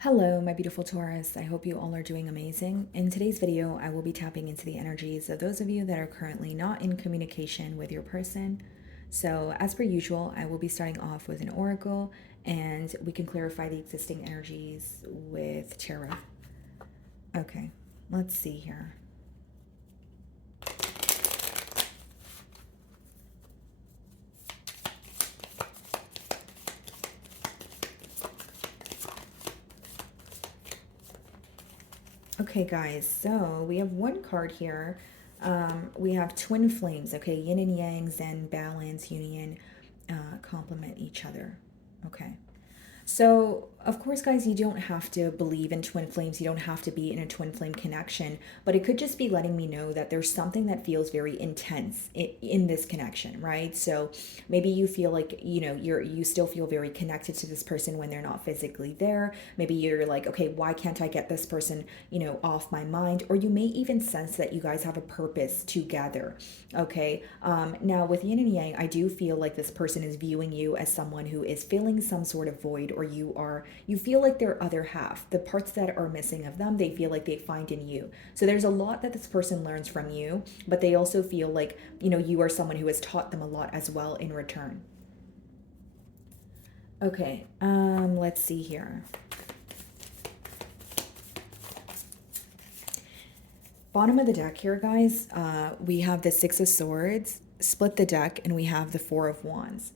Hello, my beautiful Taurus. I hope you all are doing amazing. In today's video, I will be tapping into the energies of those of you that are currently not in communication with your person. So, as per usual, I will be starting off with an oracle and we can clarify the existing energies with tarot. Okay, let's see here. Okay, guys, so we have one card here. We have twin flames, okay, yin and yang, zen, balance, union, complement each other. Okay. So, of course, guys, you don't have to believe in twin flames. You don't have to be in a twin flame connection, but it could just be letting me know that there's something that feels very intense in this connection, right? So maybe you feel like, you still feel very connected to this person when they're not physically there. Maybe you're like, okay, why can't I get this person, off my mind? Or you may even sense that you guys have a purpose together, okay? Now, with yin and yang, I do feel like this person is viewing you as someone who is filling some sort of void, or you feel like their other half, the parts that are missing of them, they feel like they find in you. So there's a lot that this person learns from you, but they also feel like, you are someone who has taught them a lot as well in return. Okay, let's see here. Bottom of the deck here, guys, we have the Six of Swords, split the deck, and we have the Four of Wands.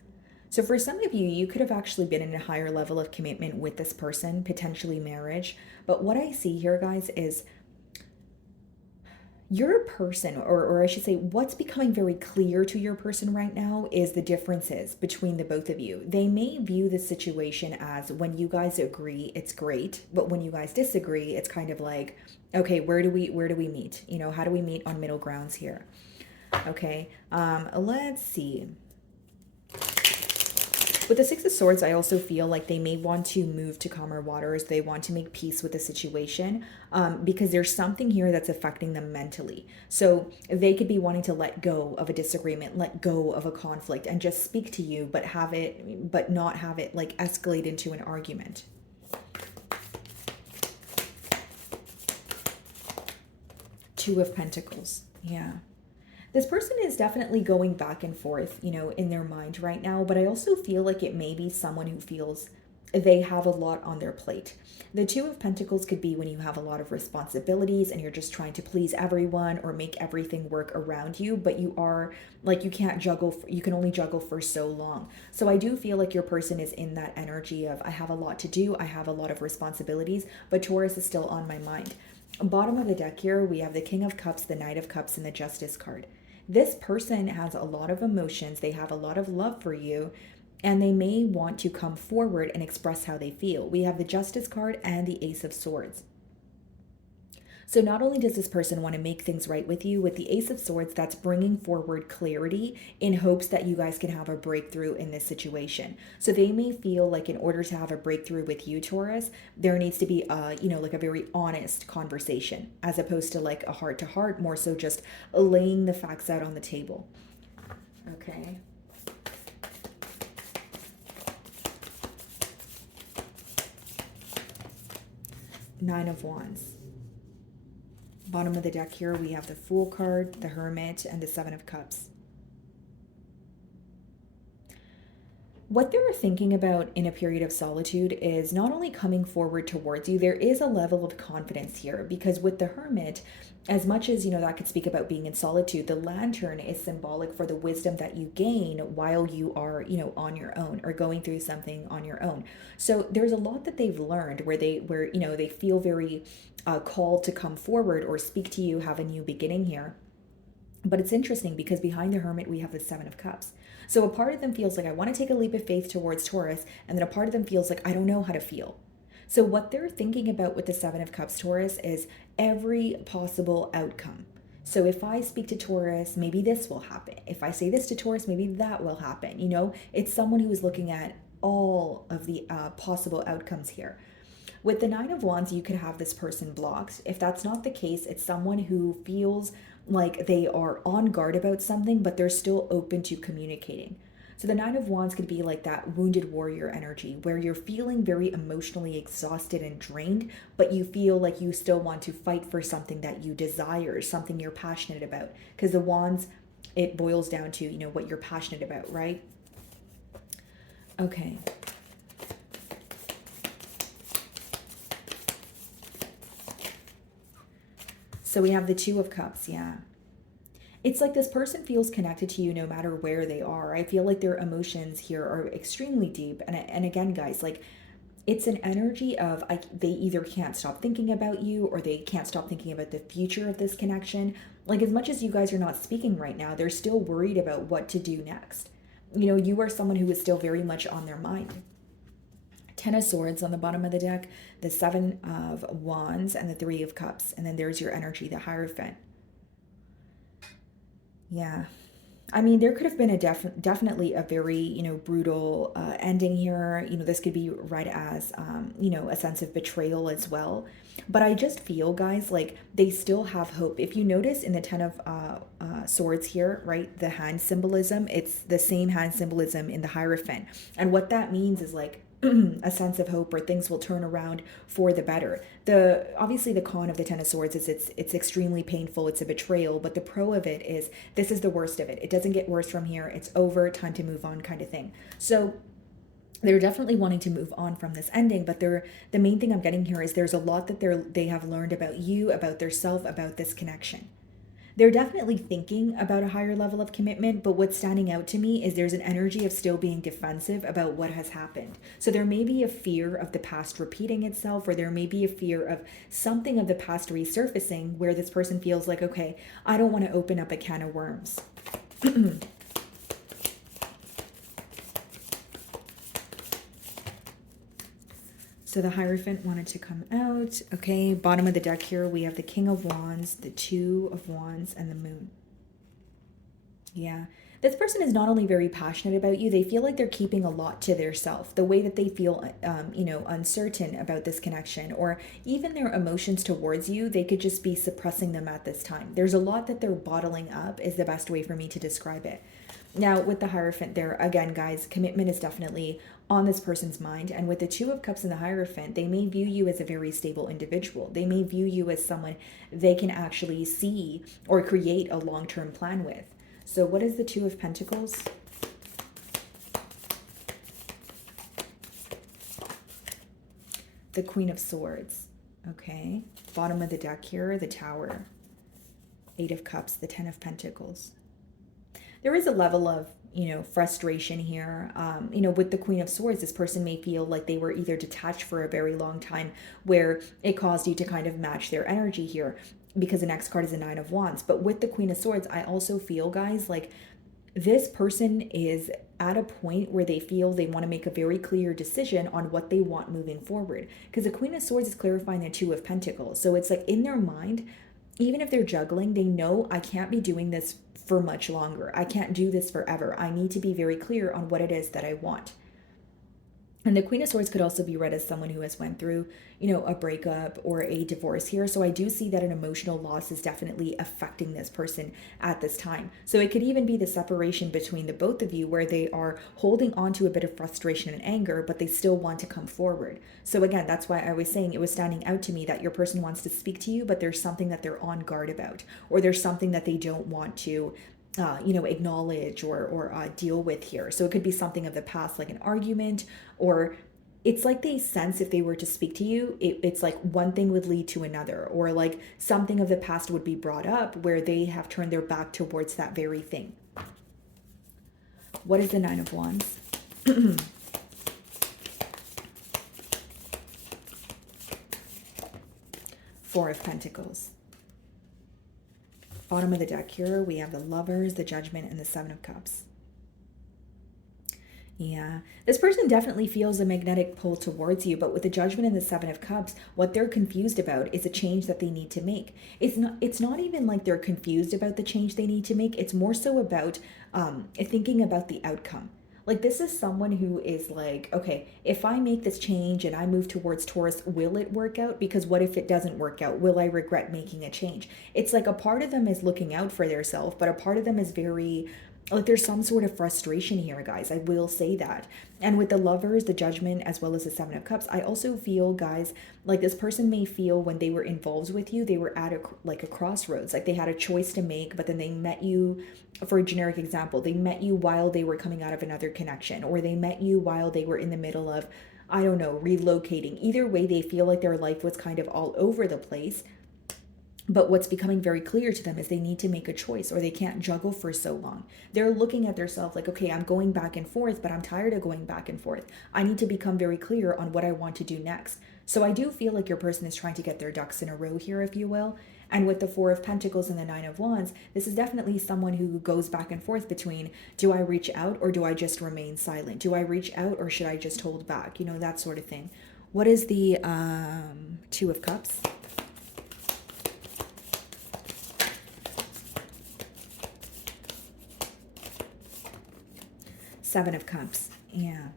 So for some of you, you could have actually been in a higher level of commitment with this person, potentially marriage. But what I see here, guys, is your person, or I should say, what's becoming very clear to your person right now is the differences between the both of you. They may view the situation as when you guys agree, it's great, but when you guys disagree, it's kind of like, okay, where do we meet? How do we meet on middle grounds here? Okay, let's see. With the Six of Swords, I also feel like they may want to move to calmer waters. They want to make peace with the situation because there's something here that's affecting them mentally. So they could be wanting to let go of a disagreement, let go of a conflict, and just speak to you, but not have it like escalate into an argument. Two of Pentacles. Yeah. This person is definitely going back and forth, in their mind right now, but I also feel like it may be someone who feels they have a lot on their plate. The Two of Pentacles could be when you have a lot of responsibilities and you're just trying to please everyone or make everything work around you, but you are like, you can't juggle, you can only juggle for so long. So I do feel like your person is in that energy of, I have a lot to do, I have a lot of responsibilities, but Taurus is still on my mind. Bottom of the deck here, we have the King of Cups, the Knight of Cups, and the Justice card. This person has a lot of emotions, they have a lot of love for you, and they may want to come forward and express how they feel. We have the Justice card and the Ace of Swords. So not only does this person want to make things right with you, with the Ace of Swords, that's bringing forward clarity in hopes that you guys can have a breakthrough in this situation. So they may feel like in order to have a breakthrough with you, Taurus, there needs to be like a very honest conversation as opposed to like a heart to heart, more so just laying the facts out on the table. Okay. Nine of Wands. Bottom of the deck here, we have the Fool card, the Hermit, and the Seven of Cups. What they're thinking about in a period of solitude is not only coming forward towards you, there is a level of confidence here because with the Hermit, as much as, that could speak about being in solitude, the lantern is symbolic for the wisdom that you gain while you are, on your own or going through something on your own. So there's a lot that they've learned where they feel very called to come forward or speak to you, have a new beginning here. But it's interesting because behind the Hermit, we have the Seven of Cups. So a part of them feels like, I want to take a leap of faith towards Taurus, and then a part of them feels like, I don't know how to feel. So what they're thinking about with the Seven of Cups, Taurus, is every possible outcome. So if I speak to Taurus, maybe this will happen. If I say this to Taurus, maybe that will happen. It's someone who is looking at all of the possible outcomes here. With the Nine of Wands, you could have this person blocked. If that's not the case, it's someone who feels like they are on guard about something, but they're still open to communicating. So the Nine of Wands could be like that wounded warrior energy where you're feeling very emotionally exhausted and drained, but you feel like you still want to fight for something that you desire, something you're passionate about. Because the Wands, it boils down to, what you're passionate about, right? Okay. So we have the Two of Cups, yeah. It's like this person feels connected to you no matter where they are. I feel like their emotions here are extremely deep. And again, guys, like it's an energy of they either can't stop thinking about you or they can't stop thinking about the future of this connection. Like as much as you guys are not speaking right now, they're still worried about what to do next. You are someone who is still very much on their mind. Ten of Swords on the bottom of the deck, the Seven of Wands, and the Three of Cups. And then there's your energy, the Hierophant. Yeah. I mean, there could have been definitely a very, brutal ending here. This could be read as, a sense of betrayal as well. But I just feel, guys, like they still have hope. If you notice in the Ten of Swords here, right, the hand symbolism, it's the same hand symbolism in the Hierophant. And what that means is like, a sense of hope where things will turn around for the better. Obviously the con of the Ten of Swords is it's extremely painful, it's a betrayal, but the pro of it is this is the worst of it. It doesn't get worse from here. It's over, time to move on kind of thing. So they're definitely wanting to move on from this ending, but the main thing I'm getting here is there's a lot that they have learned about you, about their self, about this connection. They're definitely thinking about a higher level of commitment, but what's standing out to me is there's an energy of still being defensive about what has happened. So there may be a fear of the past repeating itself, or there may be a fear of something of the past resurfacing where this person feels like, okay, I don't want to open up a can of worms. So the Hierophant wanted to come out. Okay, bottom of the deck here, we have the King of Wands, the Two of Wands, and the Moon. Yeah. This person is not only very passionate about you, they feel like they're keeping a lot to their self. The way that they feel, uncertain about this connection, or even their emotions towards you, they could just be suppressing them at this time. There's a lot that they're bottling up is the best way for me to describe it. Now, with the Hierophant there, again, guys, commitment is definitely on this person's mind. And with the Two of Cups and the Hierophant, they may view you as a very stable individual. They may view you as someone they can actually see or create a long-term plan with. So what is the Two of Pentacles? The Queen of Swords. Okay. Bottom of the deck here, the Tower. Eight of Cups, the Ten of Pentacles. There is a level of, frustration here. With the Queen of Swords, this person may feel like they were either detached for a very long time where it caused you to kind of match their energy here because the next card is the Nine of Wands. But with the Queen of Swords, I also feel, guys, like this person is at a point where they feel they want to make a very clear decision on what they want moving forward. Because the Queen of Swords is clarifying the Two of Pentacles. So it's like in their mind, even if they're juggling, they know I can't be doing this for much longer. I can't do this forever. I need to be very clear on what it is that I want. And the Queen of Swords could also be read as someone who has went through, a breakup or a divorce here. So I do see that an emotional loss is definitely affecting this person at this time. So it could even be the separation between the both of you where they are holding on to a bit of frustration and anger, but they still want to come forward. So again, that's why I was saying it was standing out to me that your person wants to speak to you, but there's something that they're on guard about, or there's something that they don't want to acknowledge or deal with here. So it could be something of the past, like an argument, or it's like they sense if they were to speak to you, it's like one thing would lead to another, or like something of the past would be brought up where they have turned their back towards that very thing. What is the Nine of Wands? Four of Pentacles. Bottom of the deck here, we have the Lovers, the Judgment, and the Seven of Cups. Yeah, this person definitely feels a magnetic pull towards you, but with the Judgment and the Seven of Cups, what they're confused about is a change that they need to make. It's not even like they're confused about the change they need to make. It's more so about thinking about the outcome. Like this is someone who is like, okay, if I make this change and I move towards Taurus, will it work out? Because what if it doesn't work out? Will I regret making a change? It's like a part of them is looking out for their self, but a part of them is very Like there's some sort of frustration here, guys. I will say that. And with the lovers, the judgment, as well as the seven of cups, I also feel, guys, like this person may feel when they were involved with you, they were at a crossroads. Like they had a choice to make, but then they met you, for a generic example, they met you while they were coming out of another connection, or they met you while they were in the middle of, I don't know, relocating. Either way, they feel like their life was kind of all over the place. But what's becoming very clear to them is they need to make a choice, or they can't juggle for so long. They're looking at themselves like, okay, I'm going back and forth, but I'm tired of going back and forth. I need to become very clear on what I want to do next. So I do feel like your person is trying to get their ducks in a row here, if you will. And with the Four of Pentacles and the Nine of Wands, this is definitely someone who goes back and forth between, do I reach out or do I just remain silent? Do I reach out or should I just hold back? You know, that sort of thing. What is the Two of Cups? Seven of Cups. Yeah.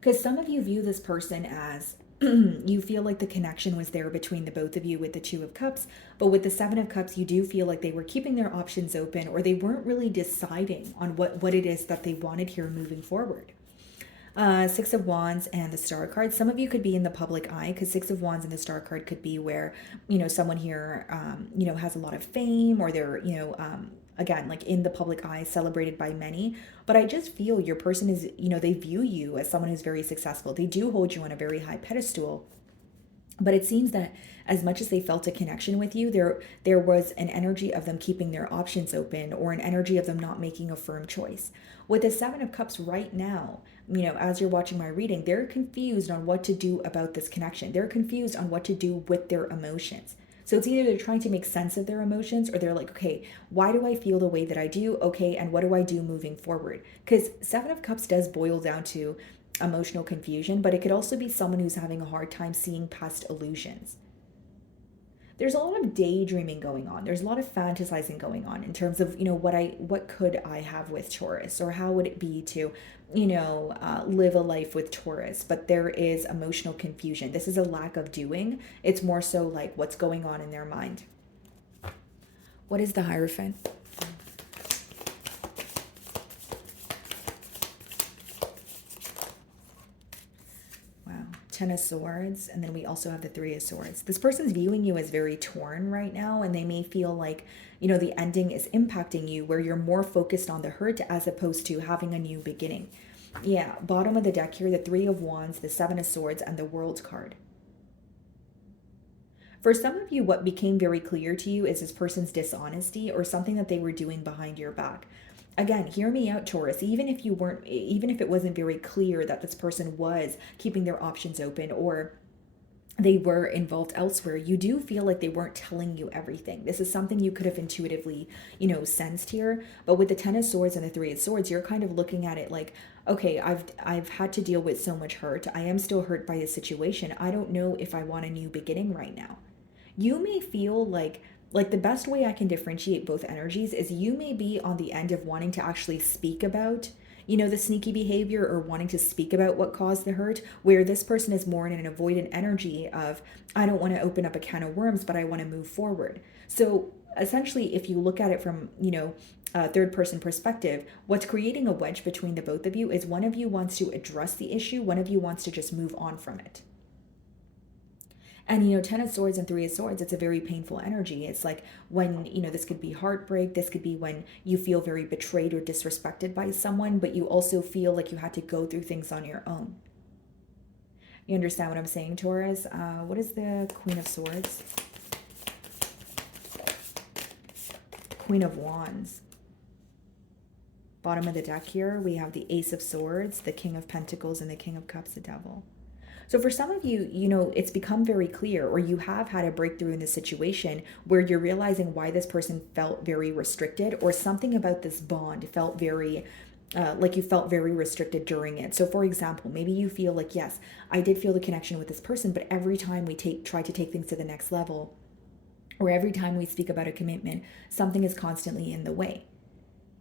Because some of you view this person as you feel like the connection was there between the both of you with the Two of Cups, but with the Seven of Cups, you do feel like they were keeping their options open, or they weren't really deciding on what it is that they wanted here moving forward. Six of Wands and the Star card. Some of you could be in the public eye, because Six of Wands and the Star card could be where, you know, someone here, you know, has a lot of fame, or they're, you know, again, like in the public eye, celebrated by many. But I just feel your person is, you know, they view you as someone who's very successful. They do hold you on a very high pedestal. But it seems that as much as they felt a connection with you, there was an energy of them keeping their options open, or an energy of them not making a firm choice. With the Seven of Cups right now, you know, as you're watching my reading, they're confused on what to do about this connection. They're confused on what to do with their emotions. So it's either they're trying to make sense of their emotions, or they're like, okay, why do I feel the way that I do? Okay, and what do I do moving forward? Because Seven of Cups does boil down to emotional confusion, but it could also be someone who's having a hard time seeing past illusions. There's a lot of daydreaming going on. There's a lot of fantasizing going on in terms of, you know, what could I have with Taurus, or how would it be to, you know, live a life with Taurus. But there is emotional confusion. This is a lack of doing. It's more so like what's going on in their mind. What is the Hierophant? Ten of Swords, and then we also have the Three of Swords. This person's viewing you as very torn right now, and they may feel like, you know, the ending is impacting you, where you're more focused on the hurt as opposed to having a new beginning. Yeah, bottom of the deck here, the Three of Wands, the Seven of Swords, and the World card. For some of you, what became very clear to you is this person's dishonesty, or something that they were doing behind your back. Again, hear me out, Taurus. Even if it wasn't very clear that this person was keeping their options open, or they were involved elsewhere, you do feel like they weren't telling you everything. This is something you could have intuitively, you know, sensed here. But with the Ten of Swords and the Three of Swords, you're kind of looking at it like, okay, I've had to deal with so much hurt. I am still hurt by the situation. I don't know if I want a new beginning right now. You may feel like the best way I can differentiate both energies is you may be on the end of wanting to actually speak about, you know, the sneaky behavior, or wanting to speak about what caused the hurt, where this person is more in an avoidant energy of, I don't want to open up a can of worms, but I want to move forward. So essentially, if you look at it from, you know, a third person perspective, what's creating a wedge between the both of you is one of you wants to address the issue, one of you wants to just move on from it. And, you know, Ten of Swords and Three of Swords, it's a very painful energy. It's like when, you know, this could be heartbreak. This could be when you feel very betrayed or disrespected by someone, but you also feel like you had to go through things on your own. You understand what I'm saying, Taurus? What is the Queen of Swords? Queen of Wands. Bottom of the deck here, we have the Ace of Swords, the King of Pentacles, and the King of Cups, the Devil. So for some of you, you know, it's become very clear, or you have had a breakthrough in the situation where you're realizing why this person felt very restricted, or something about this bond felt very, like you felt very restricted during it. So for example, maybe you feel like, yes, I did feel the connection with this person, but every time we try to take things to the next level, or every time we speak about a commitment, something is constantly in the way.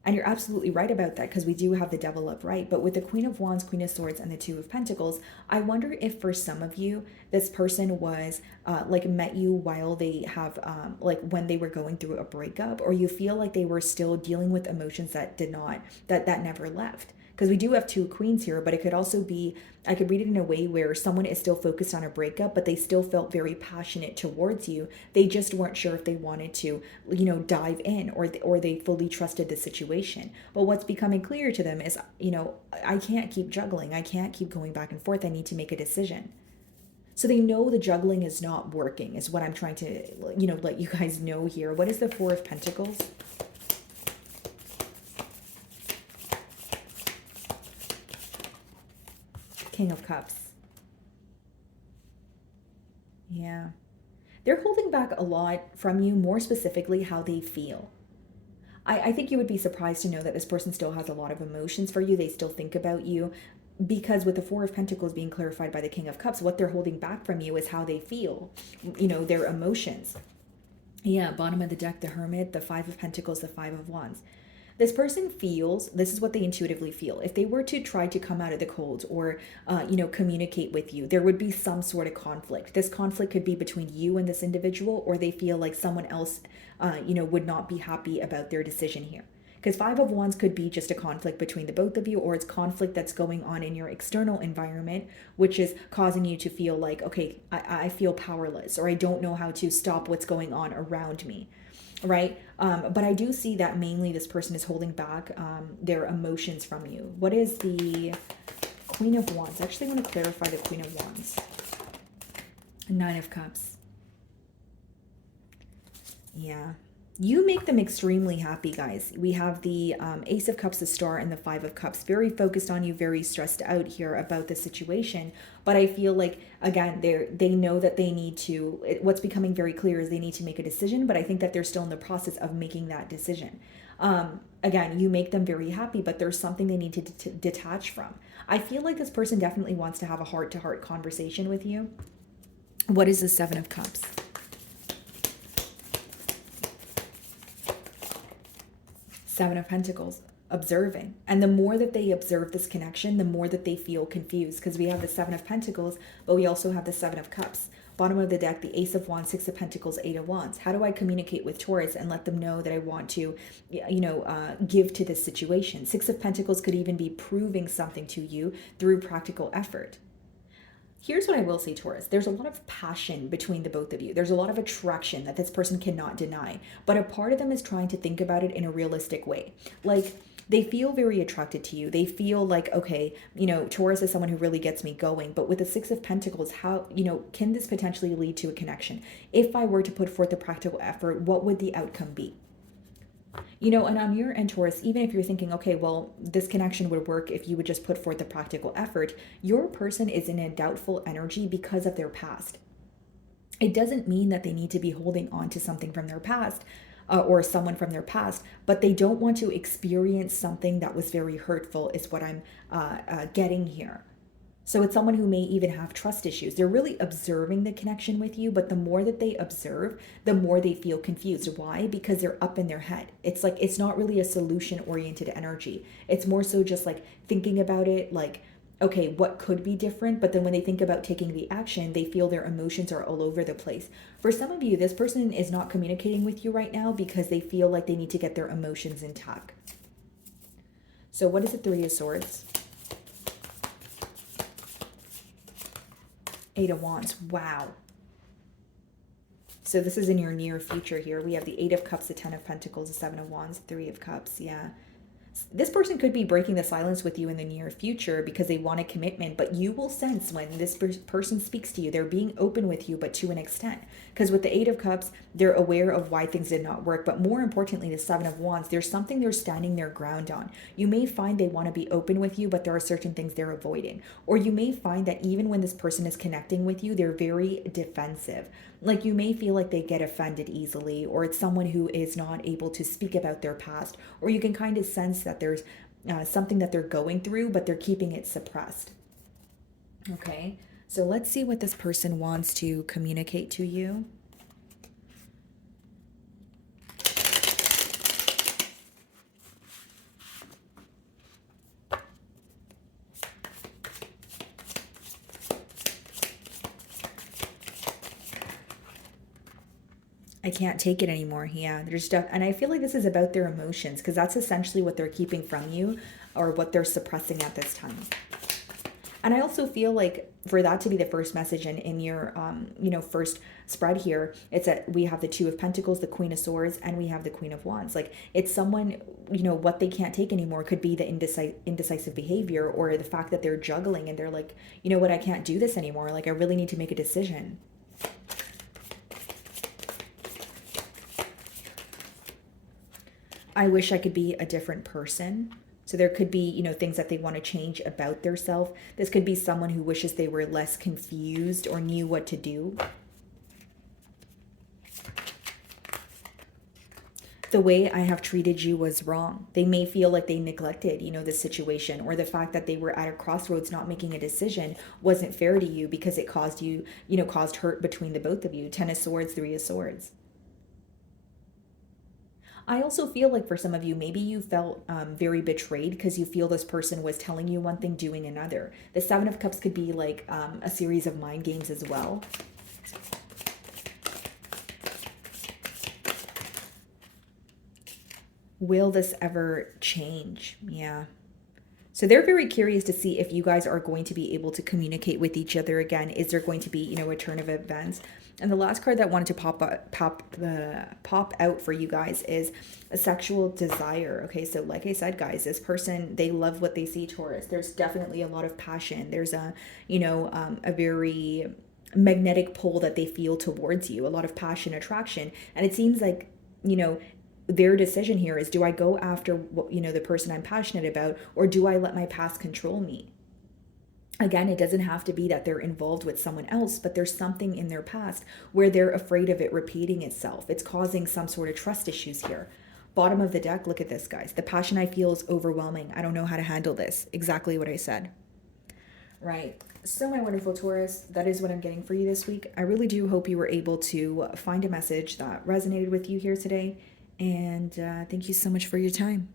And you're absolutely right about that, because we do have the devil upright. But with the Queen of Wands, Queen of Swords, and the Two of Pentacles, I wonder if for some of you, this person was like met you while they have like when they were going through a breakup, or you feel like they were still dealing with emotions that did not, that never left. Because we do have two queens here, but it could also be, I could read it in a way where someone is still focused on a breakup, but they still felt very passionate towards you. They just weren't sure if they wanted to, you know, dive in, or they fully trusted the situation. But what's becoming clear to them is, you know, I can't keep juggling. I can't keep going back and forth. I need to make a decision. So they know the juggling is not working, is what I'm trying to, you know, let you guys know here. What is the Four of Pentacles? King of Cups. Yeah. They're holding back a lot from you, more specifically how they feel. I think you would be surprised to know that this person still has a lot of emotions for you. They still think about you, because with the Four of Pentacles being clarified by the King of Cups, what they're holding back from you is how they feel, you know, their emotions. Yeah, bottom of the deck, the Hermit, the Five of Pentacles, the Five of Wands. This person feels, this is what they intuitively feel. If they were to try to come out of the cold, or, you know, communicate with you, there would be some sort of conflict. This conflict could be between you and this individual, or they feel like someone else, you know, would not be happy about their decision here. Because Five of Wands could be just a conflict between the both of you, or it's conflict that's going on in your external environment, which is causing you to feel like, okay, I feel powerless, or I don't know how to stop what's going on around me. Right? But I do see that mainly this person is holding back their emotions from you. What is the Queen of Wands? I actually want to clarify the Queen of Wands. Nine of Cups. Yeah. You make them extremely happy, guys. We have the Ace of Cups, the Star, and the Five of Cups. Very focused on you, very stressed out here about the situation. But I feel like, again, they know that they need to, what's becoming very clear is they need to make a decision, but I think that they're still in the process of making that decision. Again, you make them very happy, but there's something they need to detach from. I feel like this person definitely wants to have a heart-to-heart conversation with you. What is the Seven of Cups? Seven of Pentacles, observing. And the more that they observe this connection, the more that they feel confused, because we have the Seven of Pentacles, but we also have the Seven of Cups. Bottom of the deck, the Ace of Wands, Six of Pentacles, Eight of Wands. How do I communicate with Taurus and let them know that I want to, you know, give to this situation? Six of Pentacles could even be proving something to you through practical effort. Here's what I will say, Taurus. There's a lot of passion between the both of you. There's a lot of attraction that this person cannot deny. But a part of them is trying to think about it in a realistic way. Like, they feel very attracted to you. They feel like, okay, you know, Taurus is someone who really gets me going. But with the Six of Pentacles, how, you know, can this potentially lead to a connection? If I were to put forth the practical effort, what would the outcome be? You know, and on your end, Taurus, even if you're thinking, okay, well, this connection would work if you would just put forth the practical effort, your person is in a doubtful energy because of their past. It doesn't mean that they need to be holding on to something from their past, or someone from their past, but they don't want to experience something that was very hurtful, is what I'm getting here. So it's someone who may even have trust issues. They're really observing the connection with you, but the more that they observe, the more they feel confused. Why? Because they're up in their head. It's like, it's not really a solution-oriented energy. It's more so just like thinking about it, like, okay, what could be different? But then when they think about taking the action, they feel their emotions are all over the place. For some of you, this person is not communicating with you right now because they feel like they need to get their emotions intact. So what is the Three of Swords? Eight of Wands. Wow. So this is in your near future here. We have the Eight of Cups, the Ten of Pentacles, the Seven of Wands, Three of Cups. Yeah. This person could be breaking the silence with you in the near future because they want a commitment, but you will sense when this person speaks to you, they're being open with you, but to an extent. Because with the Eight of Cups, they're aware of why things did not work, but more importantly, the Seven of Wands, there's something they're standing their ground on. You may find they want to be open with you, but there are certain things they're avoiding. Or you may find that even when this person is connecting with you, they're very defensive. Like, you may feel like they get offended easily, or it's someone who is not able to speak about their past, or you can kind of sense that there's something that they're going through, but they're keeping it suppressed. Okay, so let's see what this person wants to communicate to you. I can't take it anymore. Yeah, there's stuff, and I feel like this is about their emotions because that's essentially what they're keeping from you or what they're suppressing at this time. And I also feel like for that to be the first message in your, first spread here, it's that we have the Two of Pentacles, the Queen of Swords, and we have the Queen of Wands. Like it's someone, what they can't take anymore could be the indecisive behavior or the fact that they're juggling and they're like, you know what, I can't do this anymore. Like I really need to make a decision. I wish I could be a different person. So there could be, things that they want to change about their self. This could be someone who wishes they were less confused or knew what to do. The way I have treated you was wrong. They may feel like they neglected, the situation, or the fact that they were at a crossroads not making a decision wasn't fair to you because it caused you, caused hurt between the both of you. 10 of Swords, 3 of Swords. I also feel like for some of you, maybe you felt very betrayed because you feel this person was telling you one thing, doing another. The Seven of Cups could be like a series of mind games as well. Will this ever change? Yeah. So they're very curious to see if you guys are going to be able to communicate with each other again. Is there going to be, a turn of events? And the last card that wanted to pop out for you guys is a sexual desire. Okay, so like I said, guys, this person, they love what they see, Taurus. There's definitely a lot of passion. There's a very magnetic pull that they feel towards you, a lot of passion, attraction. And it seems like, their decision here is, do I go after what, the person I'm passionate about, or do I let my past control me? Again, it doesn't have to be that they're involved with someone else, but there's something in their past where they're afraid of it repeating itself. It's causing some sort of trust issues here. Bottom of the deck, look at this, guys. The passion I feel is overwhelming. I don't know how to handle this. Exactly what I said. Right. So my wonderful Taurus, that is what I'm getting for you this week. I really do hope you were able to find a message that resonated with you here today. And thank you so much for your time.